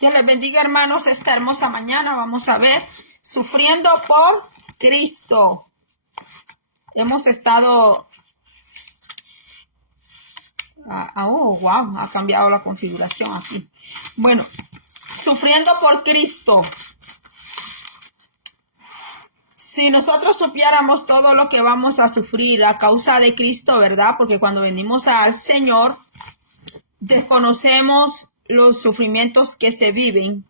Dios les bendiga, hermanos, esta hermosa mañana. Vamos a ver, sufriendo por Cristo. Hemos estado... oh, wow, ha cambiado la configuración aquí. Bueno, sufriendo por Cristo. Si nosotros supiéramos todo lo que vamos a sufrir a causa de Cristo, ¿verdad? Porque cuando venimos al Señor, desconocemos los sufrimientos que se viven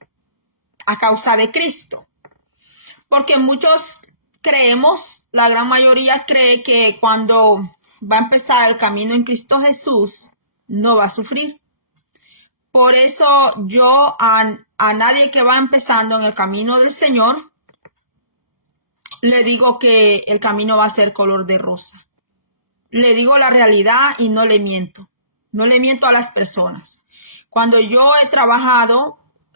a causa de Cristo. Porque muchos creemos, la gran mayoría cree que cuando va a empezar el camino en Cristo Jesús, no va a sufrir. Por eso yo a nadie que va empezando en el camino del Señor, le digo que el camino va a ser color de rosa. Le digo la realidad y no le miento. No le miento a las personas. Cuando yo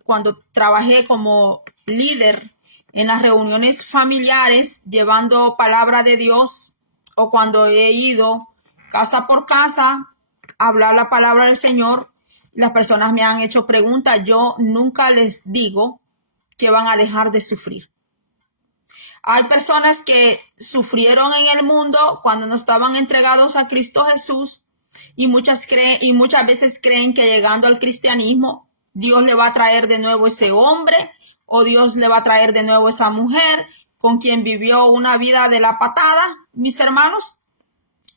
cuando trabajé como líder en las reuniones familiares, llevando palabra de Dios, o cuando he ido casa por casa a hablar la palabra del Señor, las personas me han hecho preguntas. Yo nunca les digo que van a dejar de sufrir. Hay personas que sufrieron en el mundo cuando no estaban entregados a Cristo Jesús y muchas veces creen que llegando al cristianismo Dios le va a traer de nuevo ese hombre o Dios le va a traer de nuevo esa mujer con quien vivió una vida de la patada. Mis hermanos,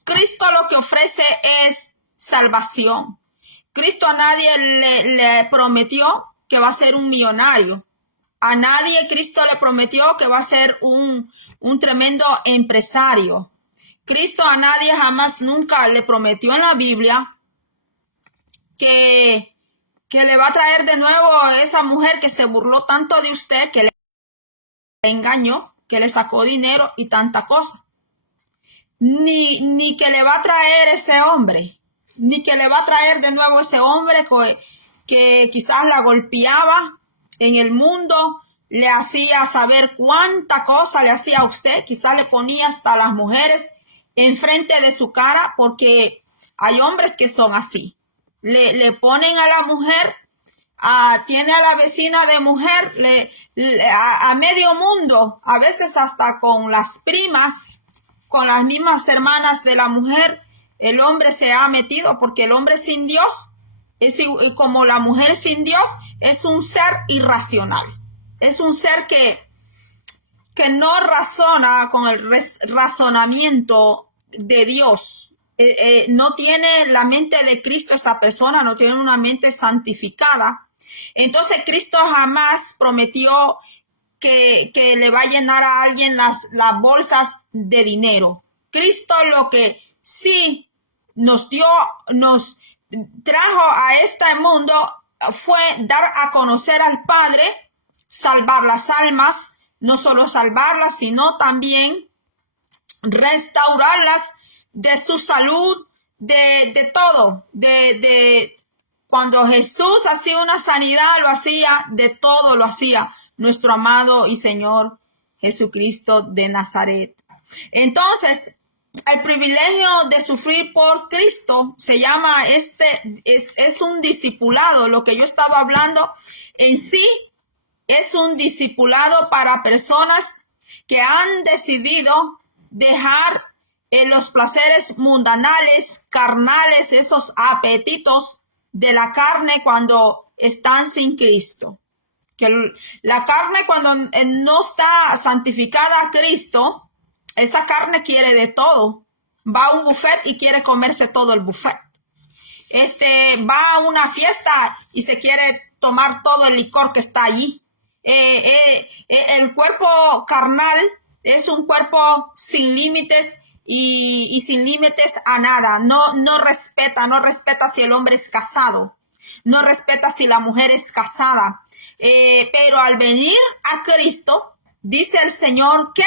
Cristo lo que ofrece es salvación. Cristo a nadie le prometió que va a ser un millonario. A nadie Cristo le prometió que va a ser un tremendo empresario. Cristo a nadie jamás nunca le prometió en la Biblia que le va a traer de nuevo a esa mujer que se burló tanto de usted, que le engañó, que le sacó dinero y tanta cosa. Ni que le va a traer ese hombre, ni que le va a traer de nuevo ese hombre que quizás la golpeaba en el mundo, le hacía saber cuánta cosa le hacía a usted, quizás le ponía hasta las mujeres enfrente de su cara, porque hay hombres que son así. Le ponen a la mujer, tiene a la vecina de mujer, a medio mundo, a veces hasta con las primas, con las mismas hermanas de la mujer, el hombre se ha metido, porque el hombre sin Dios, como la mujer sin Dios, es un ser irracional. Es un ser que no razona con el razonamiento de Dios. No tiene la mente de Cristo esa persona, no tiene una mente santificada. Entonces Cristo jamás prometió que le va a llenar a alguien las bolsas de dinero. Cristo lo que sí nos trajo a este mundo fue dar a conocer al Padre, salvar las almas, no solo salvarlas, sino también restaurarlas de su salud, de todo, cuando Jesús hacía una sanidad, lo hacía, de todo lo hacía nuestro amado y Señor Jesucristo de Nazaret. Entonces, el privilegio de sufrir por Cristo se llama es un discipulado. Lo que yo he estado hablando en sí es un discipulado para personas que han decidido dejar los placeres mundanales, carnales, esos apetitos de la carne cuando están sin Cristo. Que la carne cuando no está santificada a Cristo, esa carne quiere de todo. Va a un buffet y quiere comerse todo el buffet. Va a una fiesta y se quiere tomar todo el licor que está allí. El cuerpo carnal es un cuerpo sin límites y sin límites a nada. No respeta si el hombre es casado, no respeta si la mujer es casada. Pero al venir a Cristo, dice el Señor que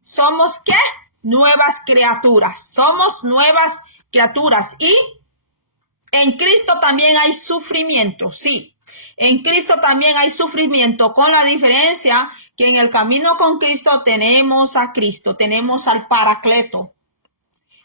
somos ¿qué? Nuevas criaturas. Somos nuevas criaturas. Y en Cristo también hay sufrimiento, sí. En Cristo también hay sufrimiento, con la diferencia que en el camino con Cristo tenemos a Cristo, tenemos al Paracleto,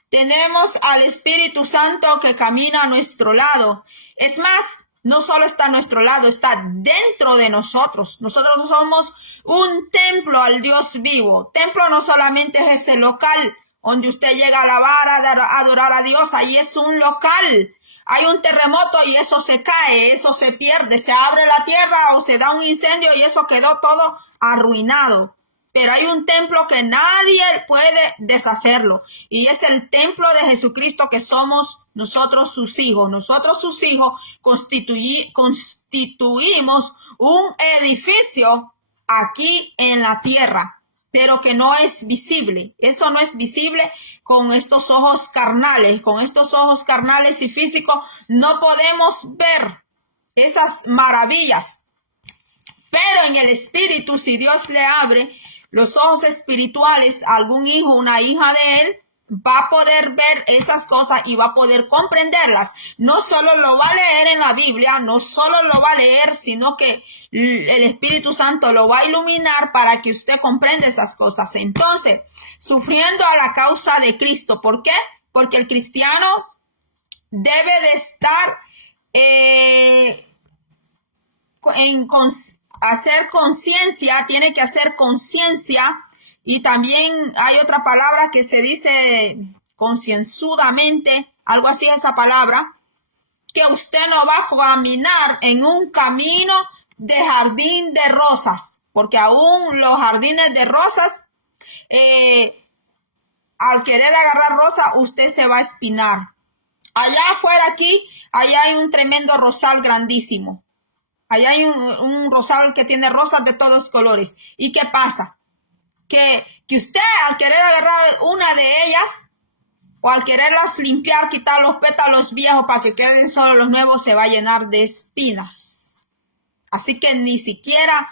tenemos al Espíritu Santo que camina a nuestro lado. Es más, no solo está a nuestro lado, está dentro de nosotros. Nosotros somos un templo al Dios vivo. Templo no solamente es ese local donde usted llega a alabar, a adorar a Dios. Ahí es un local. Hay un terremoto y eso se cae, eso se pierde, se abre la tierra o se da un incendio y eso quedó todo arruinado. Pero hay un templo que nadie puede deshacerlo. Y es el templo de Jesucristo que somos nosotros sus hijos. Nosotros sus hijos constituimos un edificio aquí en la tierra, pero que no es visible. Eso no es visible con estos ojos carnales. Con estos ojos carnales y físicos no podemos ver esas maravillas. Pero en el espíritu, si Dios le abre los ojos espirituales a algún hijo, una hija de él, va a poder ver esas cosas y va a poder comprenderlas. No solo lo va a leer en la Biblia, no solo lo va a leer, sino que el Espíritu Santo lo va a iluminar para que usted comprenda esas cosas. Entonces, sufriendo a la causa de Cristo. ¿Por qué? Porque el cristiano debe de estar hacer conciencia, tiene que hacer conciencia, y también hay otra palabra que se dice concienzudamente, algo así es esa palabra, que usted no va a caminar en un camino de jardín de rosas, porque aún los jardines de rosas, al querer agarrar rosa, usted se va a espinar. Allá afuera aquí, allá hay un tremendo rosal grandísimo. Allá hay un rosal que tiene rosas de todos colores. ¿Y qué pasa? Que usted al querer agarrar una de ellas o al quererlas limpiar, quitar los pétalos viejos para que queden solo los nuevos, se va a llenar de espinas. Así que ni siquiera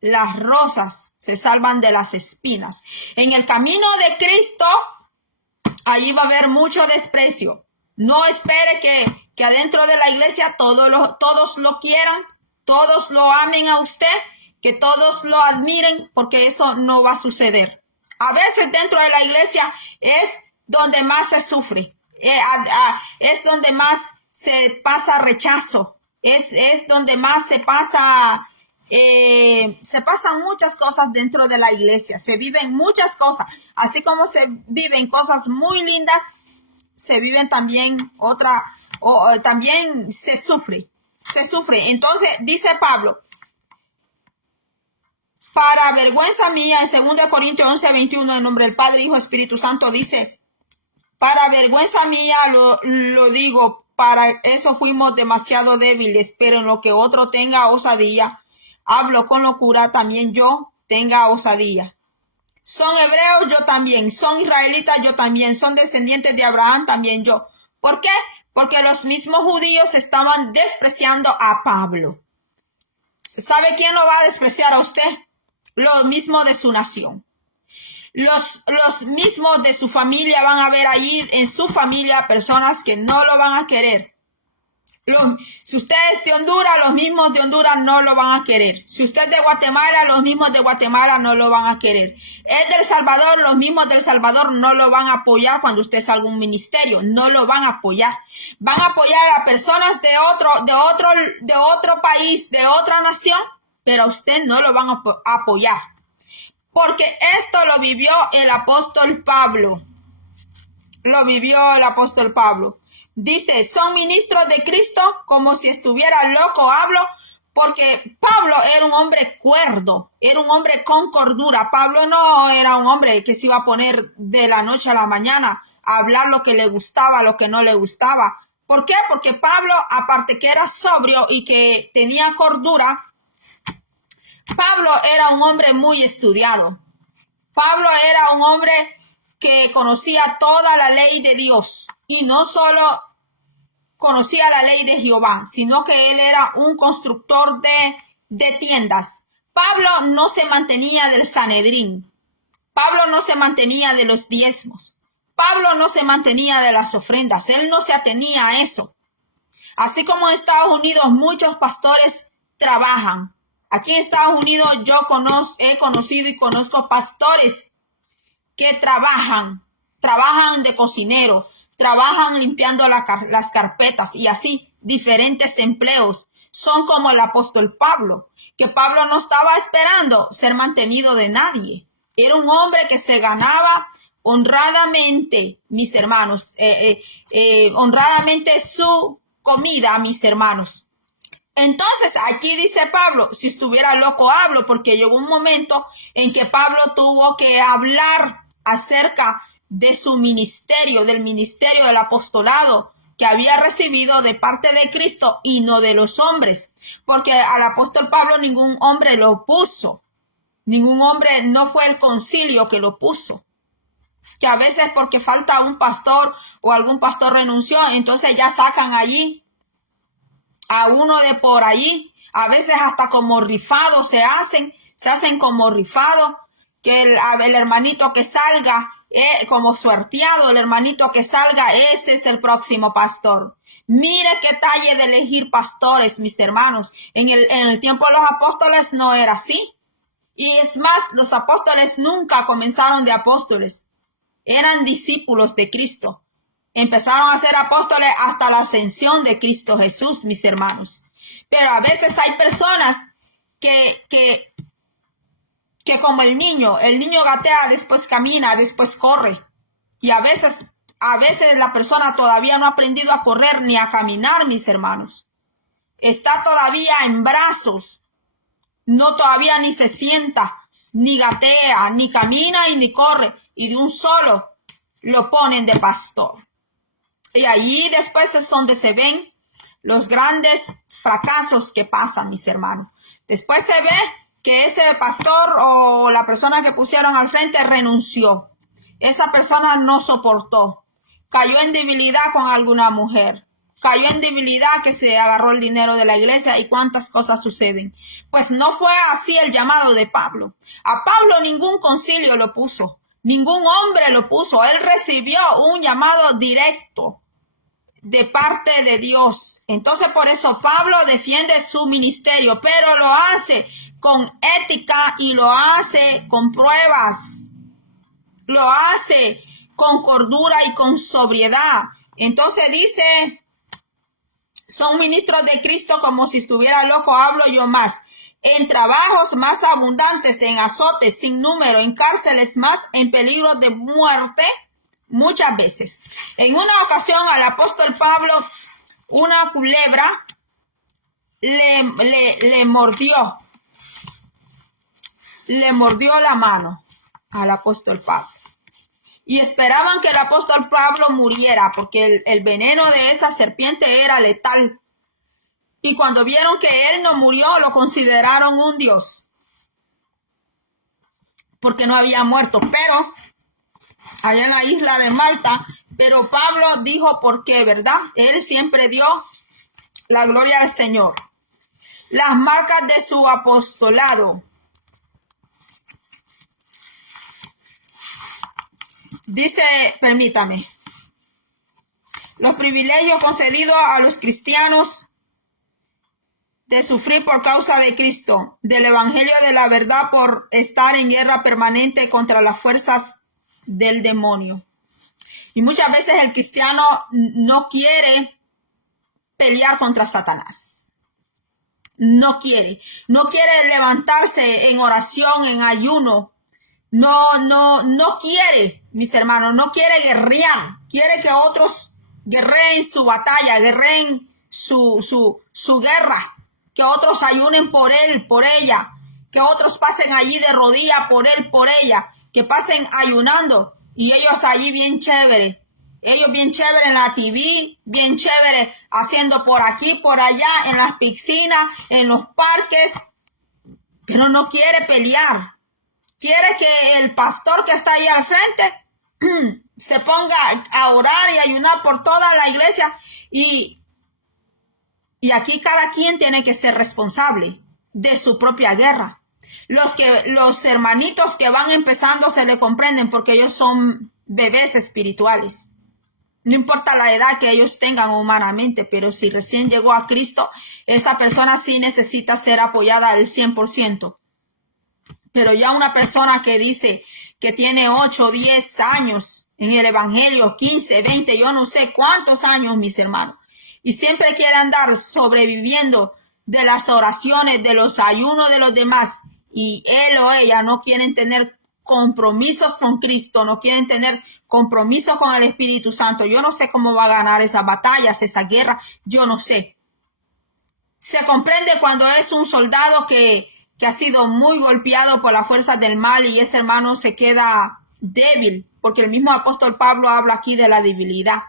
las rosas se salvan de las espinas. En el camino de Cristo, allí va a haber mucho desprecio. No espere que adentro de la iglesia todos lo quieran, todos lo amen a usted, que todos lo admiren, porque eso no va a suceder. A veces dentro de la iglesia es donde más se sufre, es donde más se pasa rechazo, es donde más se pasan muchas cosas dentro de la iglesia, se viven muchas cosas, así como se viven cosas muy lindas, se viven también también se sufre. Entonces dice Pablo, para vergüenza mía, en 2 Corintios 11:21, en nombre del Padre, Hijo, Espíritu Santo, dice, para vergüenza mía lo digo, para eso fuimos demasiado débiles, pero en lo que otro tenga osadía, hablo con locura, también yo tenga osadía. Son hebreos, yo también. Son israelitas, yo también. Son descendientes de Abraham, también yo. ¿Por qué? Porque los mismos judíos estaban despreciando a Pablo. ¿Sabe quién lo va a despreciar a usted? Los mismos de su nación. Los mismos de su familia van a ver ahí en su familia personas que no lo van a querer. Si usted es de Honduras, los mismos de Honduras no lo van a querer. Si usted es de Guatemala, los mismos de Guatemala no lo van a querer. Es del Salvador, los mismos del Salvador no lo van a apoyar cuando usted salga a un ministerio. No lo van a apoyar. Van a apoyar a personas de otro país, de otra nación, pero a usted no lo van a apoyar. Porque esto lo vivió el apóstol Pablo. Lo vivió el apóstol Pablo. Dice, son ministros de Cristo, como si estuviera loco hablo, porque Pablo era un hombre cuerdo, era un hombre con cordura. Pablo no era un hombre que se iba a poner de la noche a la mañana a hablar lo que le gustaba, lo que no le gustaba. ¿Por qué? Porque Pablo, aparte que era sobrio y que tenía cordura, Pablo era un hombre muy estudiado. Pablo era un hombre que conocía toda la ley de Dios y no solo conocía la ley de Jehová, sino que él era un constructor de tiendas. Pablo no se mantenía del Sanedrín. Pablo no se mantenía de los diezmos. Pablo no se mantenía de las ofrendas. Él no se atenía a eso. Así como en Estados Unidos muchos pastores trabajan. Aquí en Estados Unidos yo he conocido y conozco pastores que trabajan de cocinero, trabajan limpiando las carpetas y así. diferentes empleos. Son como el apóstol Pablo, que Pablo no estaba esperando ser mantenido de nadie. Era un hombre que se ganaba honradamente, mis hermanos, honradamente su comida, mis hermanos. Entonces, aquí dice Pablo, si estuviera loco hablo, porque llegó un momento en que Pablo tuvo que hablar acerca de su ministerio, del ministerio del apostolado que había recibido de parte de Cristo y no de los hombres, porque al apóstol Pablo ningún hombre lo puso, ningún hombre, no fue el concilio que lo puso, que a veces porque falta un pastor o algún pastor renunció, entonces ya sacan allí a uno de por allí, a veces hasta como rifado se hacen como rifado, que el hermanito que salga, como suerteado, el hermanito que salga, ese es el próximo pastor. Mire qué talle de elegir pastores, mis hermanos. En el tiempo de los apóstoles no era así. Y es más, los apóstoles nunca comenzaron de apóstoles. Eran discípulos de Cristo. Empezaron a ser apóstoles hasta la ascensión de Cristo Jesús, mis hermanos. Pero a veces hay personas que como el niño gatea, después camina, después corre. Y a veces la persona todavía no ha aprendido a correr ni a caminar, mis hermanos. Está todavía en brazos. No, todavía ni se sienta, ni gatea, ni camina y ni corre. Y de un solo lo ponen de pastor. Y allí después es donde se ven los grandes fracasos que pasan, mis hermanos. Después se ve que ese pastor o la persona que pusieron al frente renunció. Esa persona no soportó. Cayó en debilidad con alguna mujer. Cayó en debilidad que se agarró el dinero de la iglesia y cuántas cosas suceden. Pues no fue así el llamado de Pablo. A Pablo ningún concilio lo puso. Ningún hombre lo puso. Él recibió un llamado directo de parte de Dios. Entonces por eso Pablo defiende su ministerio, pero lo hace con ética y lo hace con pruebas. Lo hace con cordura y con sobriedad. Entonces dice, son ministros de Cristo como si estuviera loco, hablo yo más. En trabajos más abundantes, en azotes sin número, en cárceles más, en peligro de muerte, muchas veces. En una ocasión al apóstol Pablo, una culebra le mordió la mano al apóstol Pablo. Y esperaban que el apóstol Pablo muriera porque el veneno de esa serpiente era letal. Y cuando vieron que él no murió, lo consideraron un dios. Porque no había muerto. Pero allá en la isla de Malta, pero Pablo dijo por qué, ¿verdad? Él siempre dio la gloria al Señor. Las marcas de su apostolado. Dice, permítame, los privilegios concedidos a los cristianos de sufrir por causa de Cristo, del evangelio de la verdad, por estar en guerra permanente contra las fuerzas del demonio. Y muchas veces el cristiano no quiere pelear contra Satanás. No quiere levantarse en oración, en ayuno. No quiere, mis hermanos, no quiere guerrear. Quiere que otros guerreen su batalla, guerreen su guerra. Que otros ayunen por él, por ella. Que otros pasen allí de rodillas por él, por ella. Que pasen ayunando. Y ellos allí bien chévere. Ellos bien chévere en la TV, bien chévere haciendo por aquí, por allá, en las piscinas, en los parques. Pero no quiere pelear. Quiere que el pastor que está ahí al frente se ponga a orar y ayunar por toda la iglesia. Y aquí cada quien tiene que ser responsable de su propia guerra. Los hermanitos que van empezando se le comprenden porque ellos son bebés espirituales. No importa la edad que ellos tengan humanamente, pero si recién llegó a Cristo, esa persona sí necesita ser apoyada al 100%. Pero ya una persona que dice que tiene 8, 10 años en el evangelio, 15, 20, yo no sé cuántos años, mis hermanos. y siempre quiere andar sobreviviendo de las oraciones, de los ayunos de los demás, y él o ella no quieren tener compromisos con Cristo, no quieren tener compromiso con el Espíritu Santo, yo no sé cómo va a ganar esas batallas, esa guerra, yo no sé. Se comprende cuando es un soldado que ha sido muy golpeado por las fuerzas del mal y ese hermano se queda débil, porque el mismo apóstol Pablo habla aquí de la debilidad.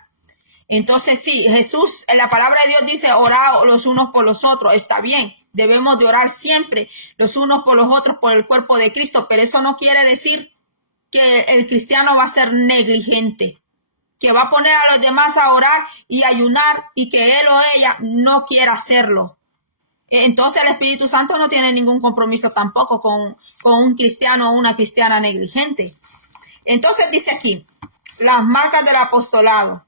Entonces sí, Jesús, en la palabra de Dios dice, orad los unos por los otros, está bien, debemos de orar siempre los unos por los otros por el cuerpo de Cristo, pero eso no quiere decir que el cristiano va a ser negligente, que va a poner a los demás a orar y ayunar y que él o ella no quiera hacerlo. Entonces el Espíritu Santo no tiene ningún compromiso tampoco con un cristiano o una cristiana negligente. Entonces dice aquí, las marcas del apostolado.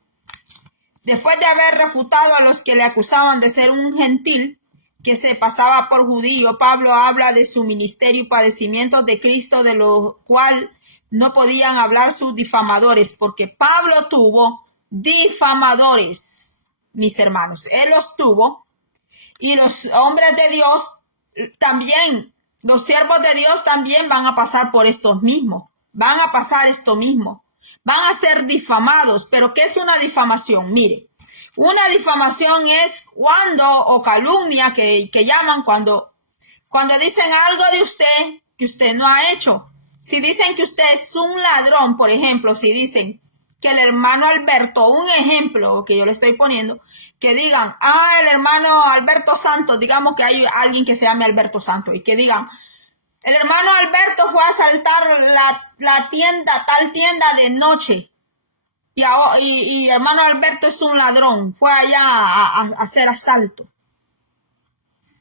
Después de haber refutado a los que le acusaban de ser un gentil que se pasaba por judío, Pablo habla de su ministerio y padecimientos de Cristo, de lo cual no podían hablar sus difamadores, porque Pablo tuvo difamadores, mis hermanos. Él los tuvo. Y los hombres de Dios también, los siervos de Dios también van a pasar por esto mismo. Van a pasar esto mismo. Van a ser difamados. ¿Pero qué es una difamación? Mire, una difamación es cuando, o calumnia que llaman cuando dicen algo de usted que usted no ha hecho. Si dicen que usted es un ladrón, por ejemplo, si dicen que el hermano Alberto, un ejemplo que yo le estoy poniendo, que digan, el hermano Alberto Santos, digamos que hay alguien que se llame Alberto Santos, y que digan, el hermano Alberto fue a asaltar la tienda, tal tienda de noche, y hermano Alberto es un ladrón, fue allá a hacer asalto.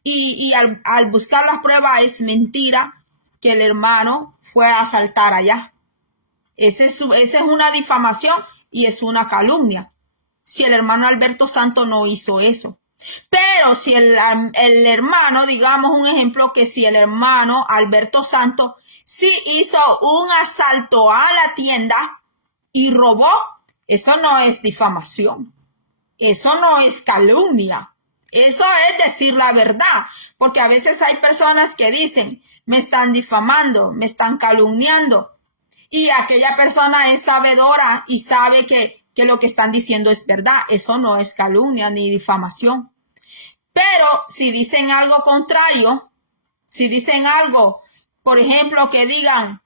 Y al buscar las pruebas es mentira que el hermano fue a asaltar allá. Esa es una difamación y es una calumnia. Si el hermano Alberto Santo no hizo eso. Pero si el hermano, digamos un ejemplo, que si el hermano Alberto Santo sí hizo un asalto a la tienda y robó, eso no es difamación. Eso no es calumnia. Eso es decir la verdad. Porque a veces hay personas que dicen, me están difamando, me están calumniando. Y aquella persona es sabedora y sabe que lo que están diciendo es verdad. Eso no es calumnia ni difamación. Pero si dicen algo contrario, si dicen algo, por ejemplo, que digan,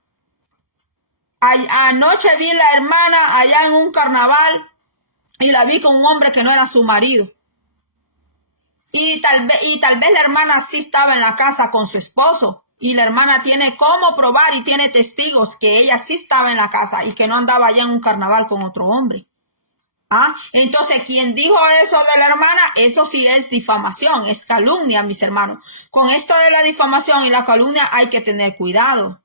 anoche vi la hermana allá en un carnaval y la vi con un hombre que no era su marido. Y tal vez la hermana sí estaba en la casa con su esposo. Y la hermana tiene cómo probar y tiene testigos que ella sí estaba en la casa y que no andaba allá en un carnaval con otro hombre. Entonces, quien dijo eso de la hermana, eso sí es difamación, es calumnia, mis hermanos. Con esto de la difamación y la calumnia hay que tener cuidado.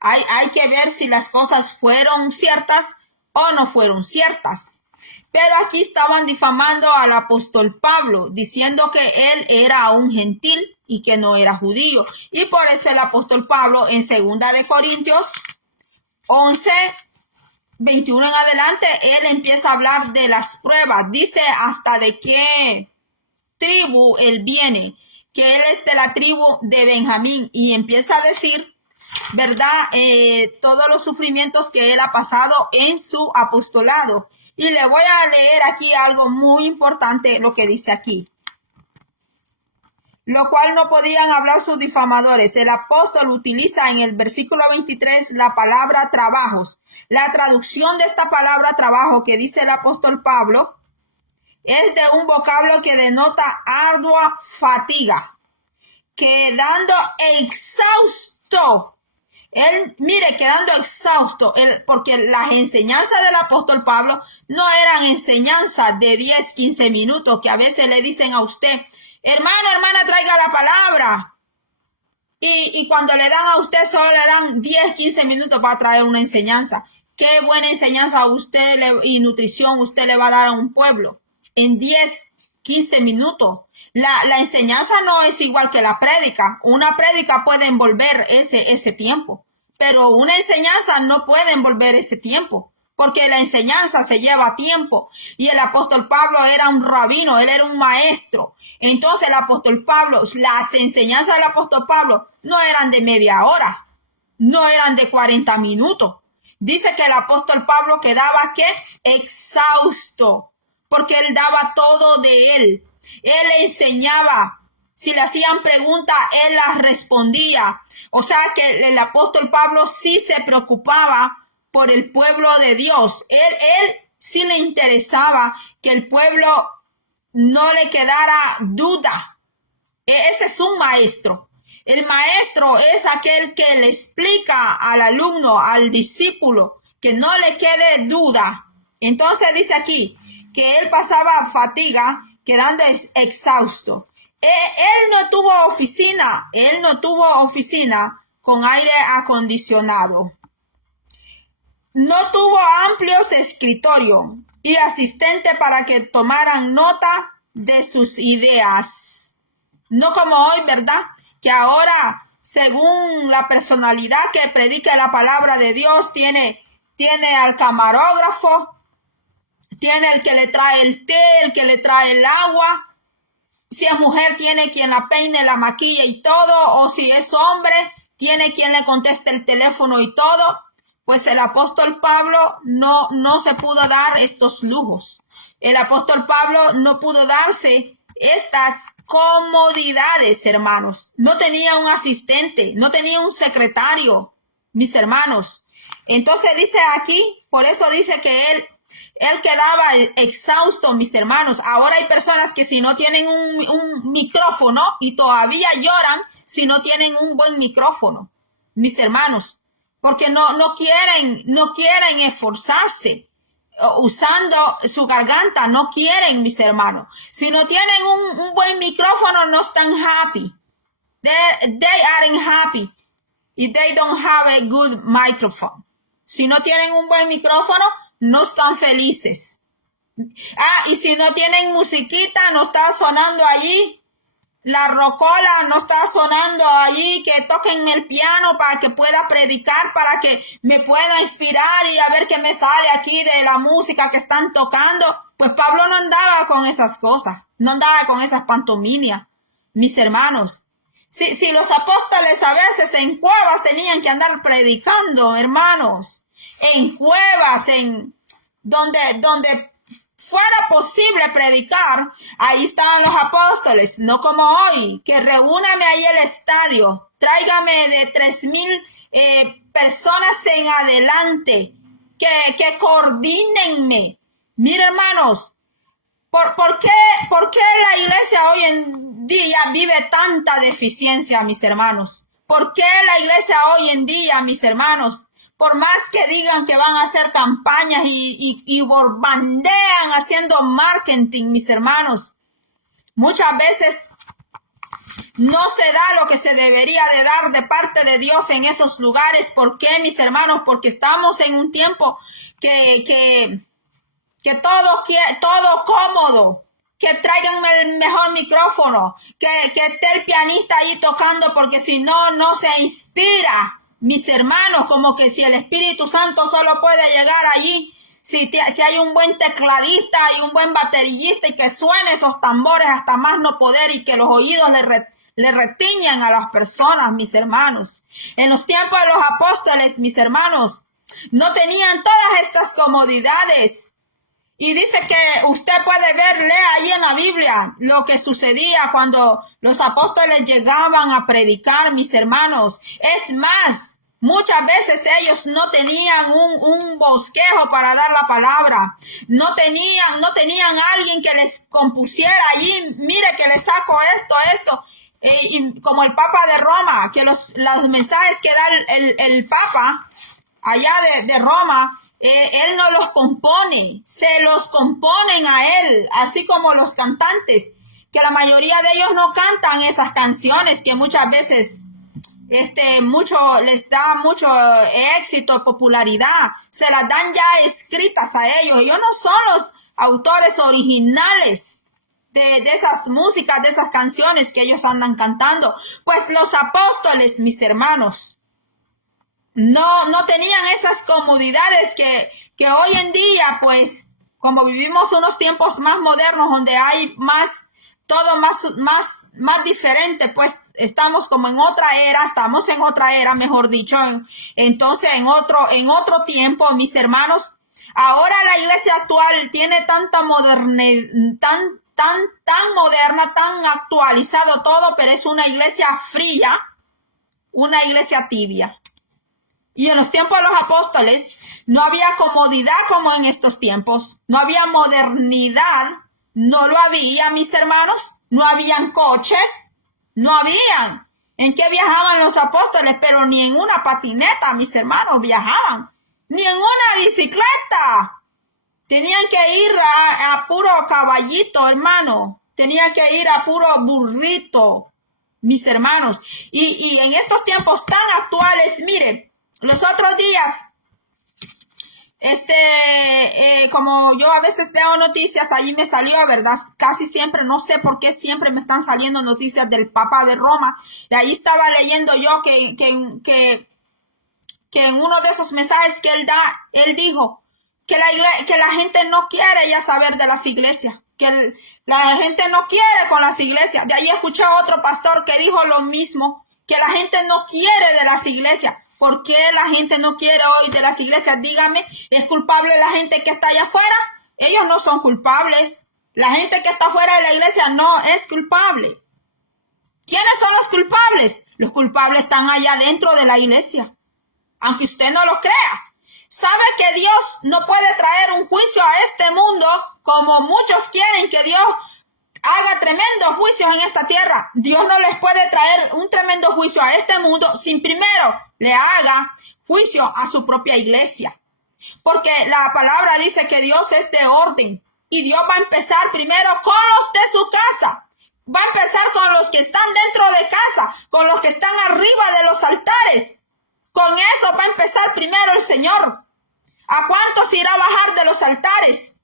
Hay que ver si las cosas fueron ciertas o no fueron ciertas. Pero aquí estaban difamando al apóstol Pablo, diciendo que él era un gentil y que no era judío. Y por eso el apóstol Pablo en 2 de Corintios 11, 21 en adelante, él empieza a hablar de las pruebas. Dice hasta de qué tribu él viene, que él es de la tribu de Benjamín. Y empieza a decir, ¿verdad? Todos los sufrimientos que él ha pasado en su apostolado. Y le voy a leer aquí algo muy importante, lo que dice aquí. Lo cual no podían hablar sus difamadores. El apóstol utiliza en el versículo 23 la palabra trabajos. La traducción de esta palabra trabajo que dice el apóstol Pablo es de un vocablo que denota ardua fatiga, quedando exhausto. Quedando exhausto, porque las enseñanzas del apóstol Pablo no eran enseñanzas de 10, 15 minutos que a veces le dicen a usted, hermana, traiga la palabra. Y cuando le dan a usted solo le dan 10, 15 minutos para traer una enseñanza. Qué buena enseñanza y nutrición usted le va a dar a un pueblo en 10, 15 minutos. La enseñanza no es igual que la prédica. Una prédica puede envolver ese tiempo, pero una enseñanza no puede envolver ese tiempo, porque la enseñanza se lleva tiempo. Y el apóstol Pablo era un rabino, él era un maestro. Entonces el apóstol Pablo, las enseñanzas del apóstol Pablo no eran de media hora, no eran de 40 minutos. Dice que el apóstol Pablo quedaba, ¿qué? Exhausto, porque él daba todo de él. Él enseñaba. Si le hacían preguntas, él las respondía. O sea que el apóstol Pablo sí se preocupaba por el pueblo de Dios. Él sí le interesaba que el pueblo no le quedara duda. Ese es un maestro. El maestro es aquel que le explica al alumno, al discípulo, que no le quede duda. Entonces dice aquí que él pasaba fatiga, quedando exhausto. Él no tuvo oficina con aire acondicionado. No tuvo amplios escritorios y asistente para que tomaran nota de sus ideas. No como hoy, ¿verdad? Que ahora, según la personalidad que predica la palabra de Dios, tiene al camarógrafo, tiene el que le trae el té, el que le trae el agua. Si es mujer, tiene quien la peine, la maquilla y todo. O si es hombre, tiene quien le conteste el teléfono y todo. Pues el apóstol Pablo no se pudo dar estos lujos. El apóstol Pablo no pudo darse estas comodidades, hermanos. No tenía un asistente, no tenía un secretario, mis hermanos. Entonces dice aquí, por eso dice que él quedaba exhausto, mis hermanos. Ahora hay personas que si no tienen un micrófono y todavía lloran si no tienen un buen micrófono, mis hermanos, porque no quieren esforzarse usando su garganta, no quieren, mis hermanos. Si no tienen un buen micrófono, no están happy. They aren't happy if they don't have a good microphone. Si no tienen un buen micrófono, no están felices. Y si no tienen musiquita, no está sonando allí. La rocola no está sonando allí, que tóquenme el piano para que pueda predicar, para que me pueda inspirar y a ver qué me sale aquí de la música que están tocando. Pues Pablo no andaba con esas cosas, no andaba con esas pantomimias, mis hermanos. Si los apóstoles a veces en cuevas tenían que andar predicando, hermanos, en cuevas, en donde fuera posible predicar, ahí estaban los apóstoles, no como hoy, que reúname ahí el estadio, tráigame de 3,000 personas en adelante, que coordínenme. Mira, hermanos, ¿por qué la iglesia hoy en día vive tanta deficiencia, mis hermanos? ¿Por qué la iglesia hoy en día, mis hermanos, por más que digan que van a hacer campañas y borbandean haciendo marketing, mis hermanos, muchas veces no se da lo que se debería de dar de parte de Dios en esos lugares? ¿Por qué, mis hermanos? Porque estamos en un tiempo que todo cómodo, que traigan el mejor micrófono, que esté el pianista ahí tocando, porque si no se inspira. Mis hermanos, como que si el Espíritu Santo solo puede llegar allí, si hay un buen tecladista y un buen baterista y que suene esos tambores hasta más no poder y que los oídos le retiñan a las personas, mis hermanos. En los tiempos de los apóstoles, mis hermanos, no tenían todas estas comodidades. Y dice que usted puede lea ahí en la Biblia lo que sucedía cuando los apóstoles llegaban a predicar, mis hermanos. Es más, muchas veces ellos no tenían un bosquejo para dar la palabra. No tenían alguien que les compusiera allí, mire que les saco esto. Y como el Papa de Roma, que los mensajes que da el Papa allá de Roma, él no los compone, se los componen a él, así como los cantantes, que la mayoría de ellos no cantan esas canciones que muchas veces les da mucho éxito, popularidad, se las dan ya escritas a ellos. Ellos no son los autores originales de esas músicas, de esas canciones que ellos andan cantando. Pues los apóstoles, mis hermanos, no tenían esas comodidades que hoy en día, pues, como vivimos unos tiempos más modernos donde hay todo más diferente, pues estamos en otra era, mejor dicho, entonces en otro tiempo, mis hermanos. Ahora la iglesia actual tiene tanta modernidad, tan moderna, tan actualizado todo, pero es una iglesia fría, una iglesia tibia. Y en los tiempos de los apóstoles no había comodidad como en estos tiempos, no había modernidad, no lo había, mis hermanos, no habían coches, no habían. ¿En qué viajaban los apóstoles? Pero ni en una patineta, mis hermanos, viajaban, ni en una bicicleta. Tenían que ir a puro caballito, hermano. Tenían que ir a puro burrito, mis hermanos. Y en estos tiempos tan actuales, miren, los otros días, como yo a veces veo noticias, allí me salió, ¿verdad? Casi siempre, no sé por qué siempre me están saliendo noticias del Papa de Roma. Y ahí estaba leyendo yo que en uno de esos mensajes que él da, él dijo que la gente no quiere ya saber de las iglesias, que la gente no quiere con las iglesias. De ahí escuché a otro pastor que dijo lo mismo, que la gente no quiere de las iglesias. ¿Por qué la gente no quiere hoy de las iglesias? Dígame, ¿es culpable la gente que está allá afuera? Ellos no son culpables. La gente que está afuera de la iglesia no es culpable. ¿Quiénes son los culpables? Los culpables están allá dentro de la iglesia, aunque usted no lo crea. ¿Sabe que Dios no puede traer un juicio a este mundo como muchos quieren que Dios haga tremendos juicios en esta tierra? Dios no les puede traer un tremendo juicio a este mundo sin primero le haga juicio a su propia iglesia. Porque la palabra dice que Dios es de orden y Dios va a empezar primero con los de su casa. Va a empezar con los que están dentro de casa, con los que están arriba de los altares. Con eso va a empezar primero el Señor. ¿A cuántos irá a bajar de los altares?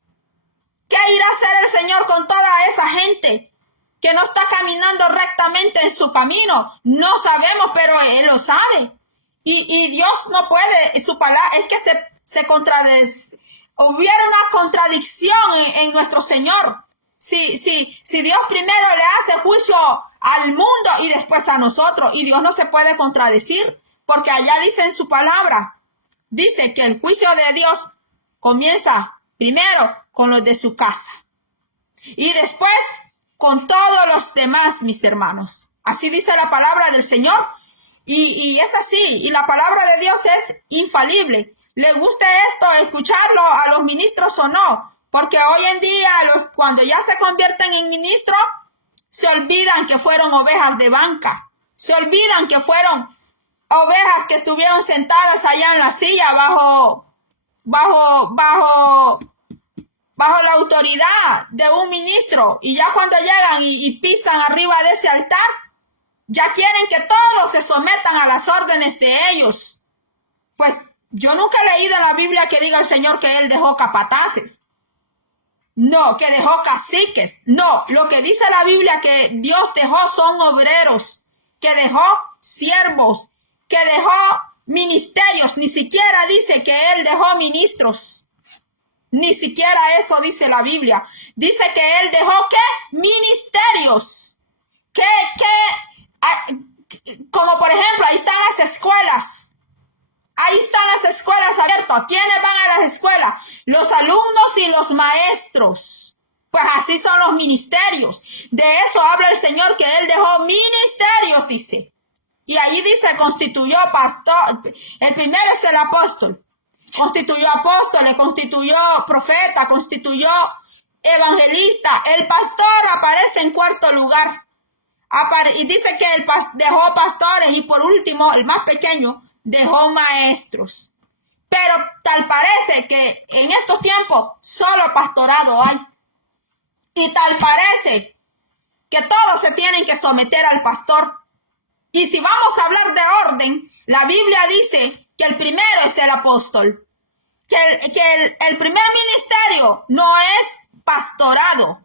¿Qué irá a hacer el Señor con toda esa gente que no está caminando rectamente en su camino? No sabemos, pero Él lo sabe. Y Dios no puede, su palabra, es que se contradice. Hubiera una contradicción en nuestro Señor. Si Dios primero le hace juicio al mundo y después a nosotros, y Dios no se puede contradecir, porque allá dice en su palabra, dice que el juicio de Dios comienza primero con los de su casa y después con todos los demás, mis hermanos. Así dice la palabra del Señor y es así. Y la palabra de Dios es infalible. Le guste esto, escucharlo a los ministros o no, porque hoy en día cuando ya se convierten en ministros, se olvidan que fueron ovejas de banca, se olvidan que fueron ovejas que estuvieron sentadas allá en la silla bajo la autoridad de un ministro, y ya cuando llegan y pisan arriba de ese altar, ya quieren que todos se sometan a las órdenes de ellos. Pues yo nunca he leído en la Biblia que diga el Señor que Él dejó capataces. No, que dejó caciques. No, lo que dice la Biblia que Dios dejó son obreros, que dejó siervos, que dejó ministerios. Ni siquiera dice que Él dejó ministros. Ni siquiera eso dice la Biblia. Dice que Él dejó, ¿qué? Ministerios. Como por ejemplo, ahí están las escuelas. Ahí están las escuelas abiertas. ¿Quiénes van a las escuelas? Los alumnos y los maestros. Pues así son los ministerios. De eso habla el Señor, que Él dejó ministerios, dice. Y ahí dice, constituyó pastor. El primero es el apóstol. Constituyó apóstoles, constituyó profeta, constituyó evangelista. El pastor aparece en cuarto lugar. Y dice que él dejó pastores y por último, el más pequeño, dejó maestros. Pero tal parece que en estos tiempos solo pastorado hay. Y tal parece que todos se tienen que someter al pastor. Y si vamos a hablar de orden, la Biblia dice que el primero es el apóstol. Que el primer ministerio no es pastorado.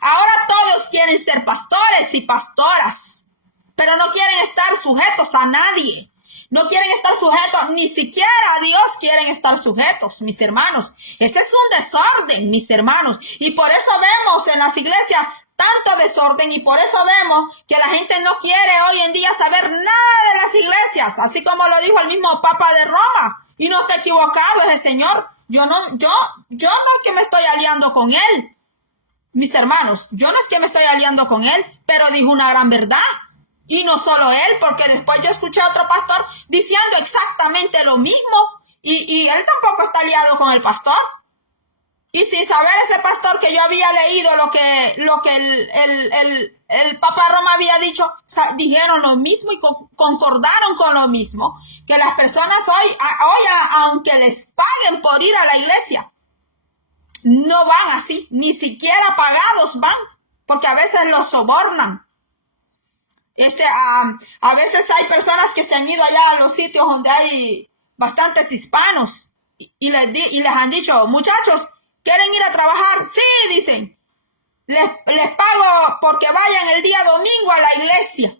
Ahora todos quieren ser pastores y pastoras, pero no quieren estar sujetos a nadie. No quieren estar sujetos, ni siquiera a Dios quieren estar sujetos, mis hermanos. Ese es un desorden, mis hermanos. Y por eso vemos en las iglesias tanto desorden y por eso vemos que la gente no quiere hoy en día saber nada de las iglesias, así como lo dijo el mismo Papa de Roma. Y no está equivocado ese señor. Yo no es que me estoy aliando con él, mis hermanos. Yo no es que me estoy aliando con él, pero dijo una gran verdad. Y no solo él, porque después yo escuché a otro pastor diciendo exactamente lo mismo. Y él tampoco está aliado con el pastor. Y sin saber ese pastor que yo había leído lo que el Papa Roma había dicho, dijeron lo mismo y concordaron con lo mismo. Que las personas hoy, aunque les paguen por ir a la iglesia, no van así, ni siquiera pagados van, porque a veces los sobornan. A veces hay personas que se han ido allá a los sitios donde hay bastantes hispanos y les han dicho, muchachos, ¿quieren ir a trabajar? Sí, dicen. Les pago porque vayan el día domingo a la iglesia.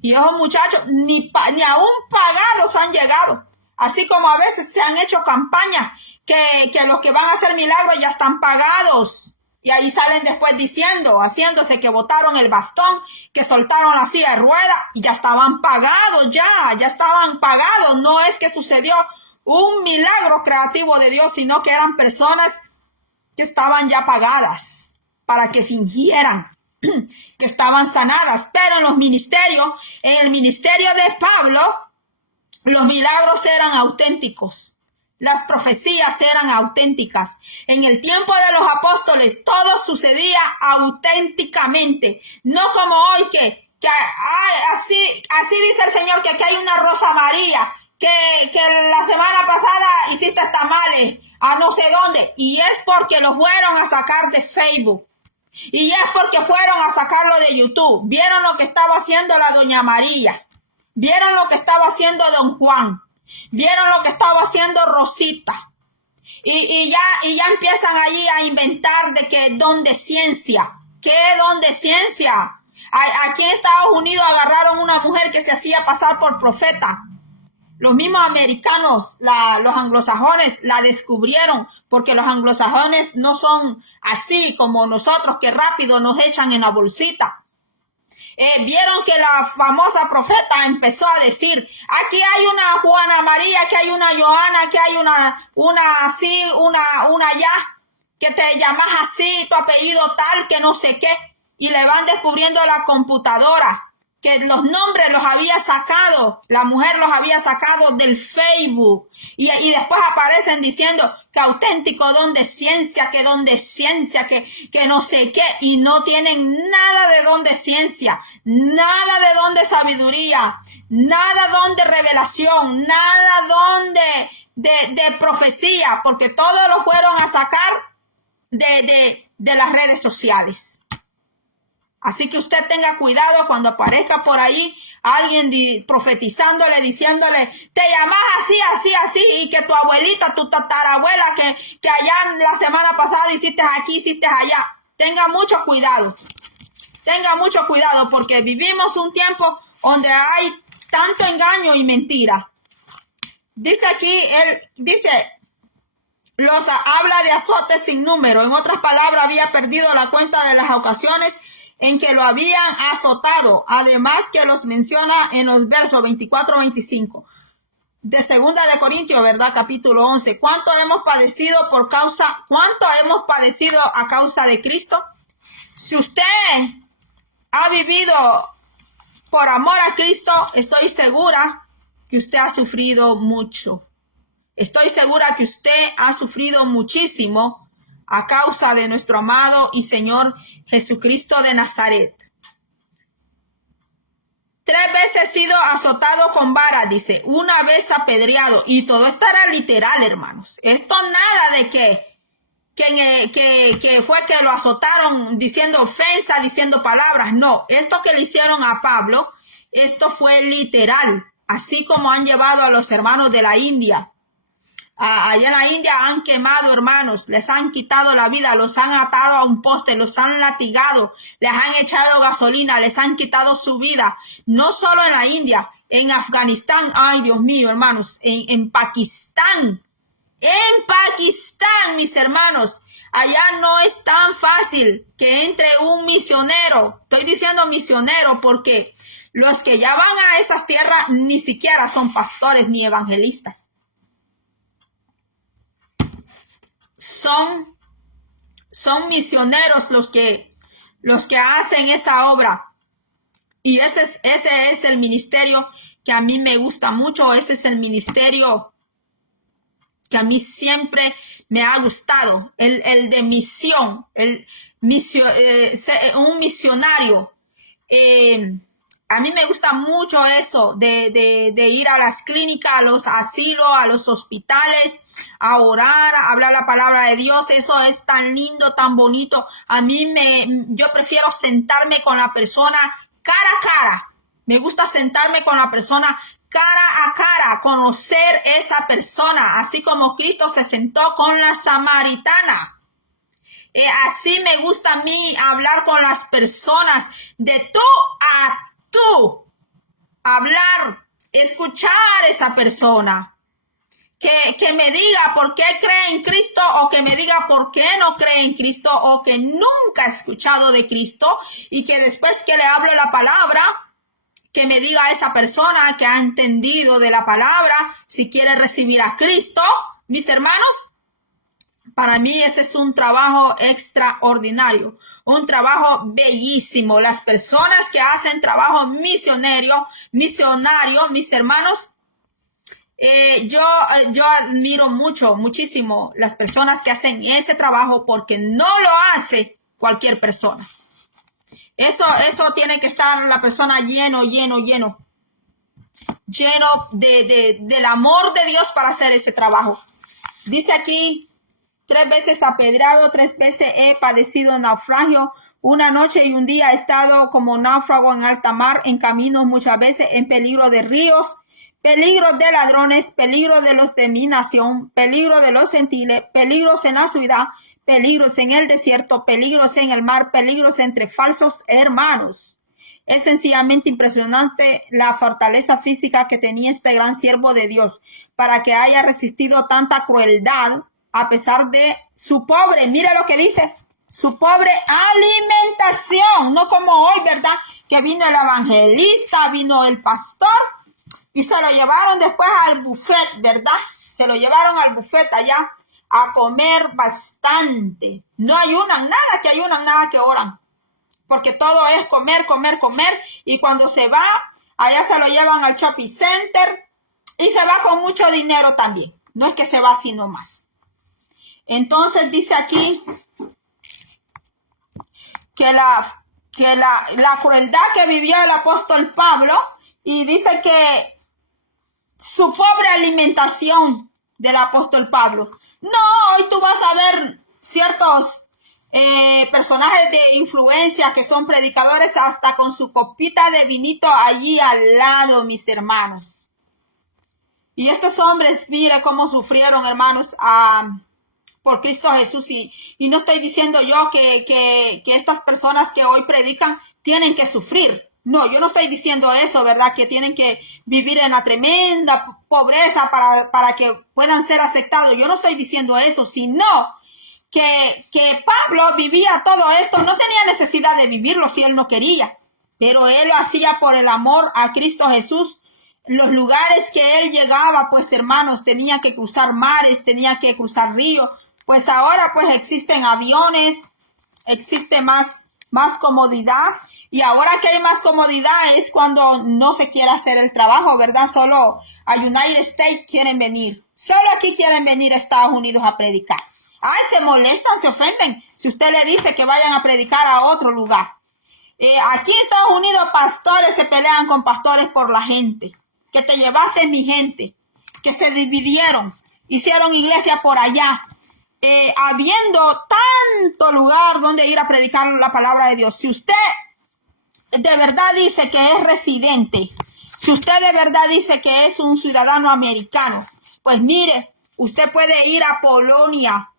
Y esos muchachos ni aún pagados han llegado. Así como a veces se han hecho campañas que los que van a hacer milagros ya están pagados. Y ahí salen después haciéndose que botaron el bastón, que soltaron la silla de ruedas y ya estaban pagados, ya estaban pagados. No es que sucedió un milagro creativo de Dios, sino que eran personas que estaban ya pagadas para que fingieran que estaban sanadas. Pero en el ministerio de Pablo, los milagros eran auténticos. Las profecías eran auténticas. En el tiempo de los apóstoles todo sucedía auténticamente. No como hoy que así dice el Señor, que aquí hay una Rosa María, que la semana pasada hiciste tamales a no sé dónde. Y es porque lo fueron a sacar de Facebook. Y es porque fueron a sacarlo de YouTube. Vieron lo que estaba haciendo la Doña María. Vieron lo que estaba haciendo Don Juan. Vieron lo que estaba haciendo Rosita. Y ya empiezan ahí a inventar de que don de ciencia. ¿Qué don de ciencia? Aquí en Estados Unidos agarraron una mujer que se hacía pasar por profeta. Los mismos americanos, los anglosajones, la descubrieron, porque los anglosajones no son así como nosotros, que rápido nos echan en la bolsita. Vieron que la famosa profeta empezó a decir, aquí hay una Juana María, que hay una Joana, que hay una así, una ya, que te llamas así, tu apellido tal, que no sé qué. Y le van descubriendo la computadora, que los nombres los había sacado, la mujer los había sacado del Facebook. Y después aparecen diciendo que auténtico don de ciencia, que no sé qué. Y no tienen nada de don de ciencia, nada de don de sabiduría, nada don de revelación, nada don de profecía, porque todos lo fueron a sacar de las redes sociales. Así que usted tenga cuidado cuando aparezca por ahí alguien profetizándole, diciéndole, te llamas así, y que tu abuelita, tu tatarabuela, que allá la semana pasada hiciste aquí, hiciste allá. Tenga mucho cuidado, porque vivimos un tiempo donde hay tanto engaño y mentira. Dice aquí, habla de azotes sin número. En otras palabras, había perdido la cuenta de las ocasiones en que lo habían azotado, además que los menciona en los versos 24-25 de Segunda de Corintios, ¿verdad? Capítulo 11. ¿Cuánto hemos padecido a causa de Cristo? Si usted ha vivido por amor a Cristo, estoy segura que usted ha sufrido mucho. Estoy segura que usted ha sufrido muchísimo a causa de nuestro amado y Señor Jesucristo de Nazaret. 3 veces he sido azotado con vara, dice, 1 vez apedreado. Y todo esto era literal, hermanos. Esto nada de que fue que lo azotaron diciendo ofensa, diciendo palabras. No, esto que le hicieron a Pablo, esto fue literal. Así como han llevado a los hermanos de la India Allá en la India han quemado, hermanos, les han quitado la vida, los han atado a un poste, los han latigado, les han echado gasolina, les han quitado su vida. No solo en la India, en Afganistán, ay Dios mío, hermanos, en Pakistán, mis hermanos, allá no es tan fácil que entre un misionero. Estoy diciendo misionero porque los que ya van a esas tierras ni siquiera son pastores ni evangelistas. Son misioneros los que hacen esa obra. Y ese es el ministerio que a mí me gusta mucho. Ese es el ministerio que a mí siempre me ha gustado. El de misión, un misionario. A mí me gusta mucho eso de ir a las clínicas, a los asilos, a los hospitales, a orar, a hablar la palabra de Dios. Eso es tan lindo, tan bonito. Yo prefiero sentarme con la persona cara a cara. Me gusta sentarme con la persona cara a cara, conocer esa persona, así como Cristo se sentó con la samaritana. Así me gusta a mí hablar con las personas de tú a tú, hablar, escuchar a esa persona, que me diga por qué cree en Cristo o que me diga por qué no cree en Cristo o que nunca ha escuchado de Cristo y que después que le hablo la palabra, que me diga a esa persona que ha entendido de la palabra si quiere recibir a Cristo. Mis hermanos, para mí ese es un trabajo extraordinario, un trabajo bellísimo. Las personas que hacen trabajo misionario, mis hermanos, yo admiro muchísimo las personas que hacen ese trabajo porque no lo hace cualquier persona. Eso tiene que estar la persona lleno del amor de Dios para hacer ese trabajo. Dice aquí, 3 veces apedreado, 3 veces he padecido naufragio. Una noche y un día he estado como náufrago en alta mar, en camino muchas veces, en peligro de ríos, peligro de ladrones, peligro de los de mi nación, peligro de los gentiles, peligros en la ciudad, peligros en el desierto, peligros en el mar, peligros entre falsos hermanos. Es sencillamente impresionante la fortaleza física que tenía este gran siervo de Dios para que haya resistido tanta crueldad a pesar de su pobre, mire lo que dice, su pobre alimentación, no como hoy, ¿verdad? Que vino el evangelista, vino el pastor y se lo llevaron después al buffet, ¿verdad? Se lo llevaron al buffet allá a comer bastante. No ayunan, nada que oran. Porque todo es comer. Y cuando se va, allá se lo llevan al shopping center y se va con mucho dinero también. No es que se va así nomás. Entonces dice aquí que la crueldad que vivió el apóstol Pablo, y dice que su pobre alimentación del apóstol Pablo. No, hoy tú vas a ver ciertos personajes de influencia que son predicadores hasta con su copita de vinito allí al lado, mis hermanos. Y estos hombres, mire cómo sufrieron, hermanos, por Cristo Jesús. Y no estoy diciendo yo que estas personas que hoy predican tienen que sufrir. No, yo no estoy diciendo eso, ¿verdad? Que tienen que vivir en la tremenda pobreza para que puedan ser aceptados. Yo no estoy diciendo eso, sino que Pablo vivía todo esto. No tenía necesidad de vivirlo si él no quería. Pero él lo hacía por el amor a Cristo Jesús. Los lugares que él llegaba, pues hermanos, tenía que cruzar mares, tenía que cruzar ríos. Pues ahora pues existen aviones, existe más comodidad. Y ahora que hay más comodidad es cuando no se quiere hacer el trabajo, ¿verdad? Solo a United States quieren venir. Solo aquí quieren venir a Estados Unidos a predicar. Ay, se molestan, se ofenden si usted le dice que vayan a predicar a otro lugar. Aquí en Estados Unidos pastores se pelean con pastores por la gente. Que te llevaste mi gente. Que se dividieron. Hicieron iglesia por allá. Habiendo tanto lugar donde ir a predicar la palabra de Dios. Si usted de verdad dice que es residente, si usted de verdad dice que es un ciudadano americano, pues mire, Usted puede ir a Polonia,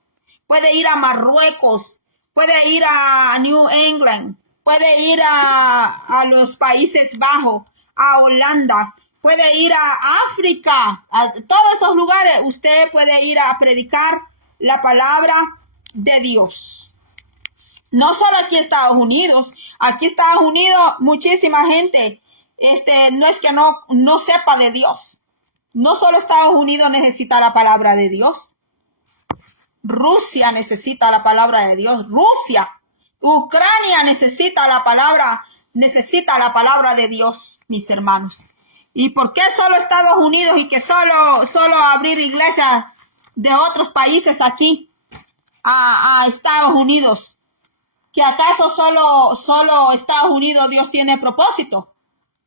puede ir a Marruecos, puede ir a New England, puede ir a los Países Bajos, a Holanda, puede ir a África, a todos esos lugares. Usted puede ir a predicar la palabra de Dios. No solo aquí en Estados Unidos, muchísima gente, no es que no sepa de Dios. No solo Estados Unidos necesita la palabra de Dios. Rusia necesita la palabra de Dios. Ucrania necesita la palabra de Dios, mis hermanos. ¿Y por qué solo Estados Unidos y que solo abrir iglesias de otros países aquí a Estados Unidos? ¿Que acaso solo Estados Unidos Dios tiene propósito?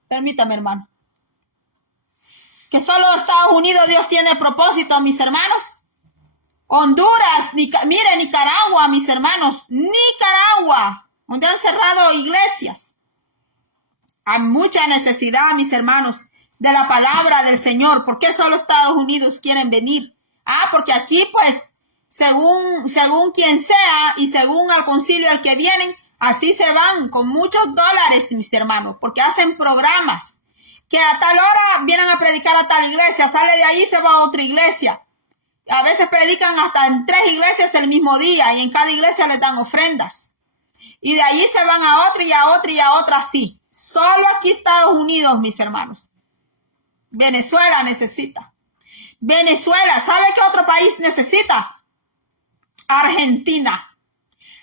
Permítame, hermano. ¿Que solo Estados Unidos Dios tiene propósito, mis hermanos? Honduras, mire Nicaragua, mis hermanos. Nicaragua, donde han cerrado iglesias. Hay mucha necesidad, mis hermanos, de la palabra del Señor. ¿Por qué solo Estados Unidos quieren venir? Porque aquí, pues, según quien sea y según al concilio al que vienen, así se van con muchos dólares, mis hermanos, porque hacen programas que a tal hora vienen a predicar a tal iglesia, sale de ahí, se va a otra iglesia. A veces predican hasta en 3 iglesias el mismo día y en cada iglesia les dan ofrendas. Y de allí se van a otra y a otra y a otra así. Solo aquí Estados Unidos, mis hermanos. Venezuela necesita. Venezuela, ¿sabe qué otro país necesita? Argentina.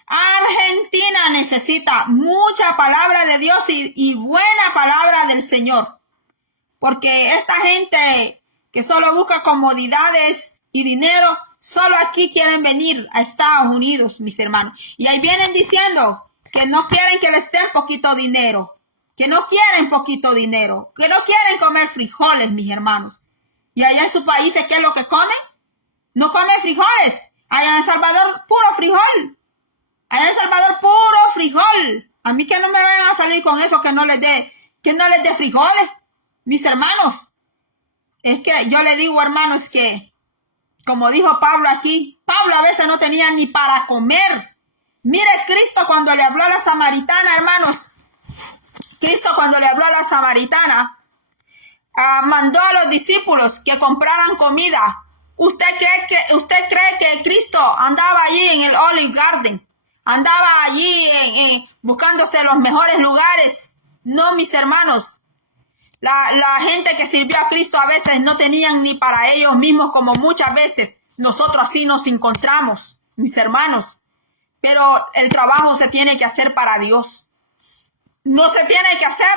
Argentina necesita mucha palabra de Dios y buena palabra del Señor. Porque esta gente que solo busca comodidades y dinero, solo aquí quieren venir a Estados Unidos, mis hermanos. Y ahí vienen diciendo que no quieren que les den poquito dinero. Que no quieren poquito dinero. Que no quieren comer frijoles, mis hermanos. Y allá en su país, ¿qué es lo que comen? No comen frijoles. Allá en El Salvador, puro frijol. Allá en El Salvador, puro frijol. A mí que no me vayan a salir con eso, que no les dé frijoles, mis hermanos. Es que yo le digo, hermanos, que como dijo Pablo aquí, Pablo a veces no tenía ni para comer. Mire Cristo cuando le habló a la samaritana, hermanos. Cristo cuando le habló a la samaritana, mandó a los discípulos que compraran comida. ¿Usted cree que Cristo andaba allí en el Olive Garden? Andaba allí buscándose los mejores lugares. No, mis hermanos. La gente que sirvió a Cristo a veces no tenían ni para ellos mismos, como muchas veces nosotros así nos encontramos, mis hermanos. Pero el trabajo se tiene que hacer para Dios. No se tiene que hacer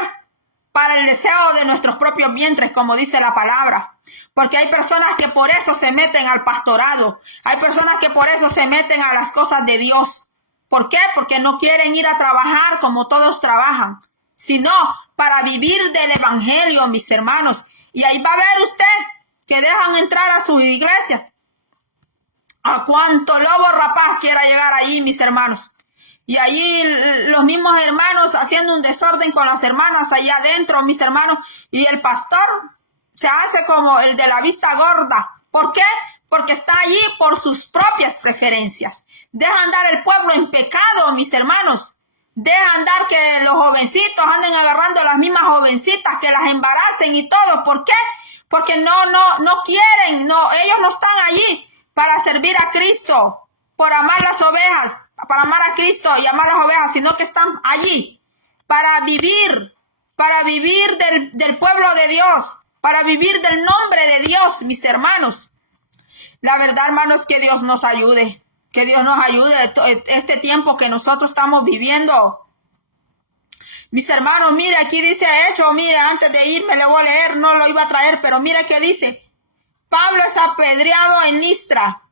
para el deseo de nuestros propios vientres, como dice la palabra. Porque hay personas que por eso se meten al pastorado. Hay personas que por eso se meten a las cosas de Dios. ¿Por qué? Porque no quieren ir a trabajar como todos trabajan, sino para vivir del evangelio, mis hermanos. Y ahí va a ver usted que dejan entrar a sus iglesias a cuánto lobo rapaz quiera llegar ahí, mis hermanos. Y allí los mismos hermanos haciendo un desorden con las hermanas allá adentro, mis hermanos. Y el pastor se hace como el de la vista gorda. ¿Por qué? Porque está allí por sus propias preferencias. Deja andar el pueblo en pecado, mis hermanos. Deja andar que los jovencitos anden agarrando las mismas jovencitas, que las embaracen y todo. ¿Por qué? Porque no quieren, ellos no están allí para servir a Cristo, por amar las ovejas, para amar a Cristo y amar las ovejas, sino que están allí para vivir del pueblo de Dios, para vivir del nombre de Dios, mis hermanos. La verdad, hermanos, que Dios nos ayude. Que Dios nos ayude este tiempo que nosotros estamos viviendo. Mis hermanos, mire, aquí dice Hechos, mire, antes de irme le voy a leer, no lo iba a traer, pero mire que dice, Pablo es apedreado en Listra.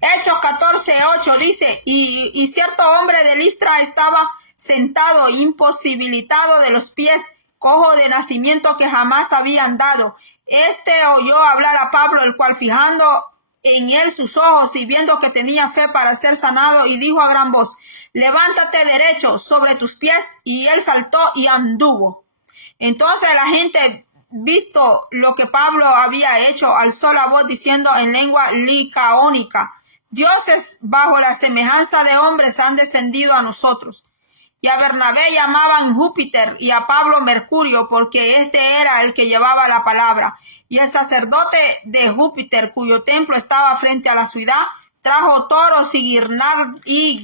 Hechos 14:8 dice, y cierto hombre de Listra estaba sentado, imposibilitado de los pies, cojo de nacimiento que jamás había andado. Este oyó hablar a Pablo, el cual fijando en él sus ojos y viendo que tenía fe para ser sanado, y dijo a gran voz, levántate derecho sobre tus pies, y él saltó y anduvo. Entonces la gente visto lo que Pablo había hecho, alzó la voz diciendo en lengua licaónica: dioses bajo la semejanza de hombres han descendido a nosotros. Y a Bernabé llamaban Júpiter y a Pablo Mercurio, porque este era el que llevaba la palabra. Y el sacerdote de Júpiter, cuyo templo estaba frente a la ciudad, trajo toros y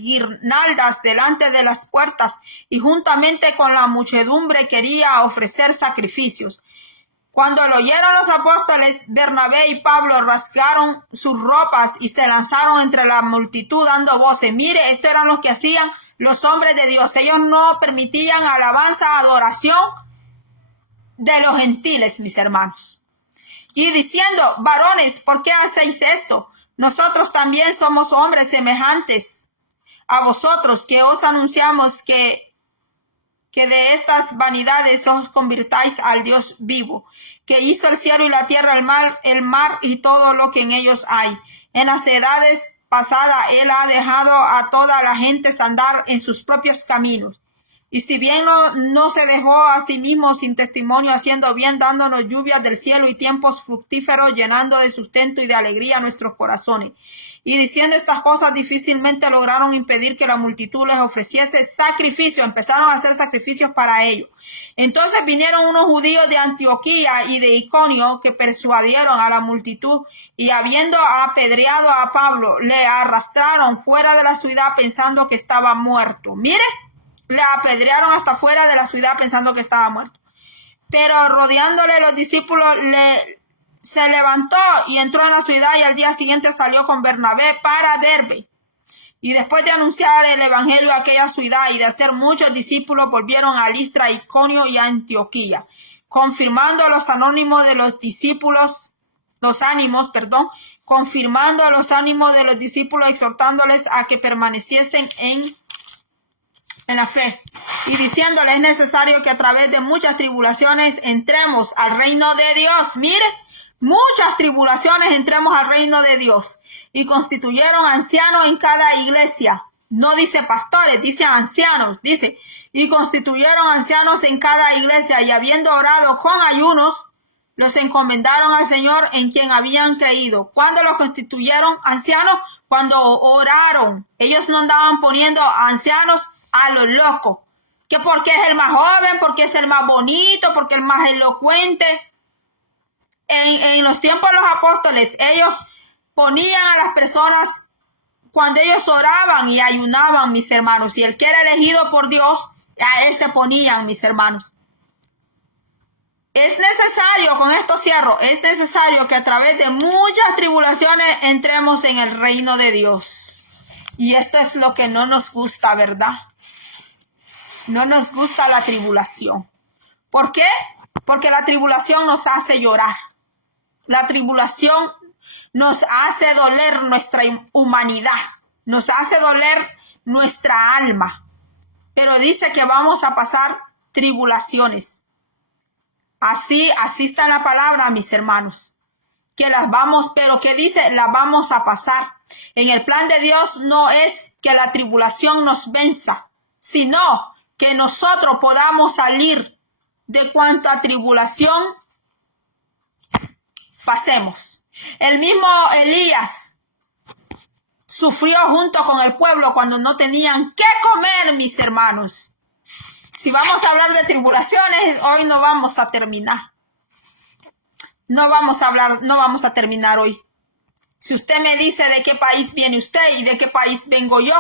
guirnaldas delante de las puertas, y juntamente con la muchedumbre quería ofrecer sacrificios. Cuando lo oyeron los apóstoles, Bernabé y Pablo rasgaron sus ropas y se lanzaron entre la multitud dando voces. Mire, esto eran lo que hacían los hombres de Dios. Ellos no permitían alabanza, adoración de los gentiles, mis hermanos. Y diciendo: varones, ¿por qué hacéis esto? Nosotros también somos hombres semejantes a vosotros, que os anunciamos que de estas vanidades os convirtáis al Dios vivo, que hizo el cielo y la tierra, el mar y todo lo que en ellos hay. En las edades pasadas él ha dejado a toda la gente andar en sus propios caminos. Y si bien no se dejó a sí mismo sin testimonio, haciendo bien, dándonos lluvias del cielo y tiempos fructíferos, llenando de sustento y de alegría nuestros corazones. Y diciendo estas cosas, difícilmente lograron impedir que la multitud les ofreciese sacrificio. Empezaron a hacer sacrificios para ellos. Entonces vinieron unos judíos de Antioquía y de Iconio, que persuadieron a la multitud, y habiendo apedreado a Pablo, le arrastraron fuera de la ciudad pensando que estaba muerto. Mire, le apedrearon hasta fuera de la ciudad pensando que estaba muerto. Pero rodeándole los discípulos, se levantó y entró en la ciudad, y al día siguiente salió con Bernabé para Derbe. Y después de anunciar el evangelio a aquella ciudad y de hacer muchos discípulos, volvieron a Listra, Iconio y Antioquía, confirmando los ánimos de los discípulos, exhortándoles a que permaneciesen en la fe, y diciéndoles: es necesario que a través de muchas tribulaciones entremos al reino de Dios. Mire, muchas tribulaciones entremos al reino de Dios. Y constituyeron ancianos en cada iglesia. No dice pastores, dice ancianos, dice. Y constituyeron ancianos en cada iglesia, y habiendo orado con ayunos, los encomendaron al Señor en quien habían creído. ¿Cuándo los constituyeron ancianos? Cuando oraron. Ellos no andaban poniendo ancianos a lo loco, que porque es el más joven, porque es el más bonito, porque es el más elocuente. En los tiempos de los apóstoles, ellos ponían a las personas cuando ellos oraban y ayunaban, mis hermanos, y el que era elegido por Dios, a él se ponían, mis hermanos. Es necesario, con esto cierro, es necesario que a través de muchas tribulaciones entremos en el reino de Dios. Y esto es lo que no nos gusta, ¿verdad? No nos gusta la tribulación. ¿Por qué? Porque la tribulación nos hace llorar. La tribulación nos hace doler nuestra humanidad. Nos hace doler nuestra alma. Pero dice que vamos a pasar tribulaciones. Así está en la palabra, mis hermanos. Que las vamos, pero que dice, las vamos a pasar. En el plan de Dios no es que la tribulación nos venza, sino que nosotros podamos salir de cuanta tribulación pasemos. El mismo Elías sufrió junto con el pueblo cuando no tenían qué comer, mis hermanos. Si vamos a hablar de tribulaciones, hoy no vamos a terminar. No vamos a terminar hoy. Si usted me dice de qué país viene usted y de qué país vengo yo,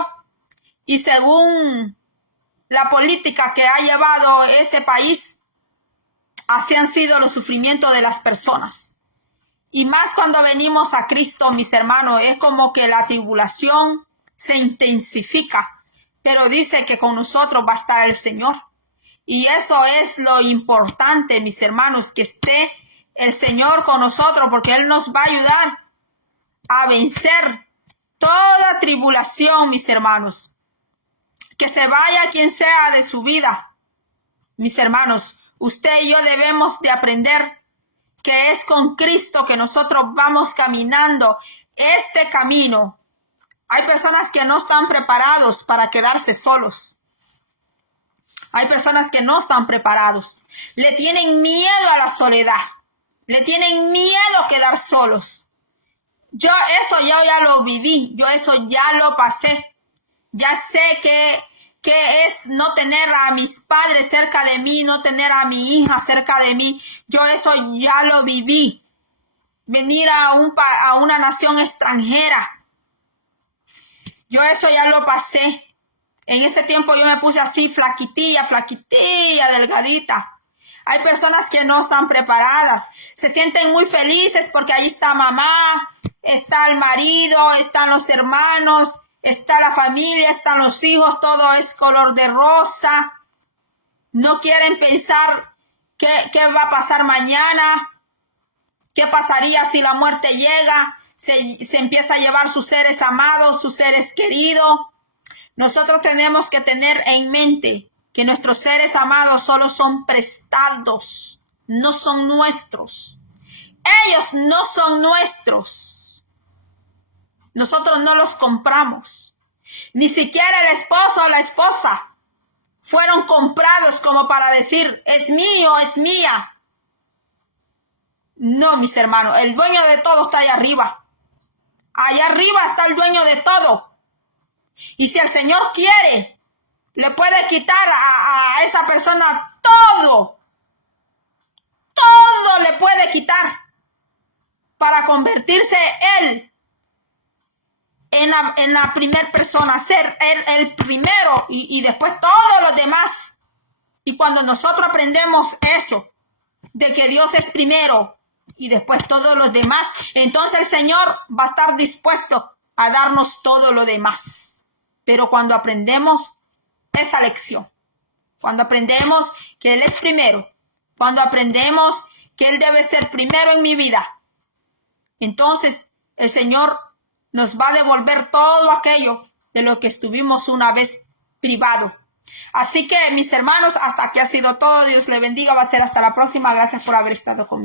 y según la política que ha llevado ese país, así han sido los sufrimientos de las personas. Y más cuando venimos a Cristo, mis hermanos, es como que la tribulación se intensifica, pero dice que con nosotros va a estar el Señor. Y eso es lo importante, mis hermanos, que esté el Señor con nosotros, porque Él nos va a ayudar a vencer toda tribulación, mis hermanos. Que se vaya quien sea de su vida, mis hermanos. Usted y yo debemos de aprender que es con Cristo que nosotros vamos caminando este camino. Hay personas que no están preparados para quedarse solos. Hay personas que no están preparados. Le tienen miedo a la soledad. Le tienen miedo a quedar solos. Yo ya lo viví. Yo eso ya lo pasé. Ya sé que es no tener a mis padres cerca de mí, no tener a mi hija cerca de mí. Yo eso ya lo viví. Venir a una nación extranjera. Yo eso ya lo pasé. En ese tiempo yo me puse así flaquitilla, delgadita. Hay personas que no están preparadas. Se sienten muy felices porque ahí está mamá, está el marido, están los hermanos, está la familia, están los hijos, todo es color de rosa. No quieren pensar qué va a pasar mañana, qué pasaría si la muerte llega, se empieza a llevar sus seres amados, sus seres queridos. Nosotros tenemos que tener en mente que nuestros seres amados solo son prestados, no son nuestros. Ellos no son nuestros. Nosotros no los compramos. Ni siquiera el esposo o la esposa fueron comprados como para decir, es mío, es mía. No, mis hermanos, el dueño de todo está allá arriba. Allá arriba está el dueño de todo. Y si el Señor quiere, le puede quitar a esa persona todo. Todo le puede quitar para convertirse él en la primera persona, ser él el primero y después todos los demás. Y cuando nosotros aprendemos eso, de que Dios es primero y después todos los demás, entonces el Señor va a estar dispuesto a darnos todo lo demás. Pero cuando aprendemos esa lección, cuando aprendemos que Él es primero, cuando aprendemos que Él debe ser primero en mi vida, entonces el Señor nos va a devolver todo aquello de lo que estuvimos una vez privados. Así que, mis hermanos, hasta aquí ha sido todo. Dios le bendiga. Va a ser hasta la próxima. Gracias por haber estado conmigo.